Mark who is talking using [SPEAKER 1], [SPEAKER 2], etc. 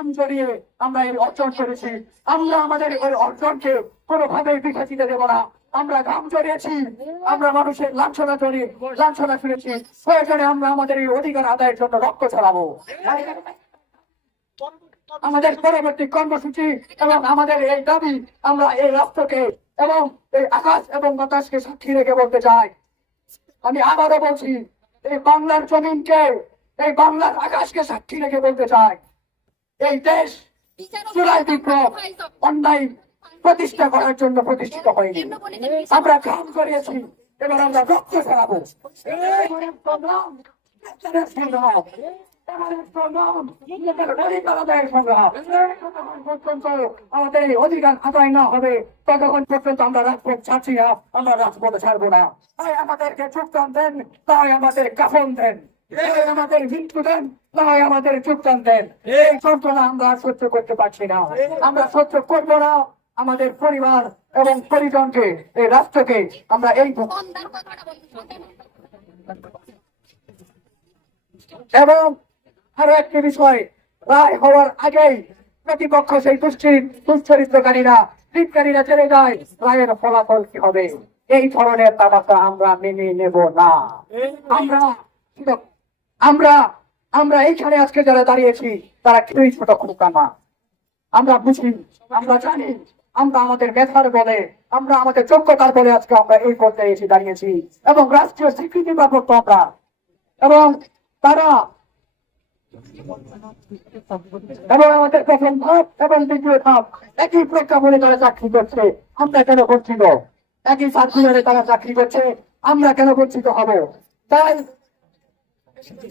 [SPEAKER 1] নাম জড়িয়ে আমরা এই অর্জন করেছি। আমরা আমাদের ওই অর্জনকে কোনোভাবেই পিঠা দিতে দেবো না। আমরা ঘাম জড়িয়েছি। আমরা মানুষের লাঞ্ছনা জড়িয়ে লাঞ্ছনা শুনেছি প্রয়োজনে আমরা আমাদের এই অধিকার আদায়ের জন্য রক্ত ছড়াবো। আমাদের পরবর্তী কর্মসূচি এবং আমাদের এই দাবি আমরা এই রাষ্ট্রকে এবং এই আকাশ এবং বাতাসকে সাক্ষী রেখে বলতে চাই। আমি আবারও বলছি, এই বাংলার জমিনকে, এই বাংলার আকাশকে সাক্ষী রেখে বলতে চাই। এই দেশ জুলাই বিপ্লব অন্যায় প্রতিষ্ঠা করার জন্য প্রতিষ্ঠিত হয়নি। আমরা কাম করিয়েছি এবার আমরা রক্ত পর্যন্ত আমাদের অধিকার আদায় না হবে, ততক্ষণ পর্যন্ত আমরা রাজপথ ছাড়ছি না, আমরা রাজপথ ছাড়বো না। তাই আমাদেরকে যোগদান দেন, তাই আমাদের কাফন দেন। আমাদের মৃত্যু দেন তাই আমাদের দেন। এই যন্ত্রণা আমরা সহ্য করতে পারছি না। আমরা সহ্য করব না। আমাদের পরিবার এবং পরিজনকে এই রাষ্ট্রকে আমরা এই এবং আরও একটি বিষয় রায় হওয়ার আগেই প্রতিপক্ষ সেই দুশ্চিত দুশ্চরিত্রকারীরা চিৎকারীরা ছেড়ে যায়। রায়ের ফলাফল কি হবে? এই ধরনের তামাশা আমরা মেনে নেব না। আমরা আমরা আমরা এইখানে আজকে যারা দাঁড়িয়েছি, তারা কেউই ছোট খোকা না। আমরা বুঝি, আমরা জানি, আমরা আমাদের মেধার বলে, আমরা আমাদের যোগ্যতার বলে আজকে আমরা এই পর্যায়ে এসে দাঁড়িয়েছি। এবং রাষ্ট্রীয় স্বীকৃতি প্রাপ্ত আমরা। এবং তারা, এবং আমাদের প্রথম ধাপ এবং দ্বিতীয় ধাপ, একই প্রেক্ষাপটে তারা চাকরি করছে, আমরা কেন না একই সার্কুলারে তারা চাকরি করছে, আমরা কেন বঞ্চিত হব? তাই 什么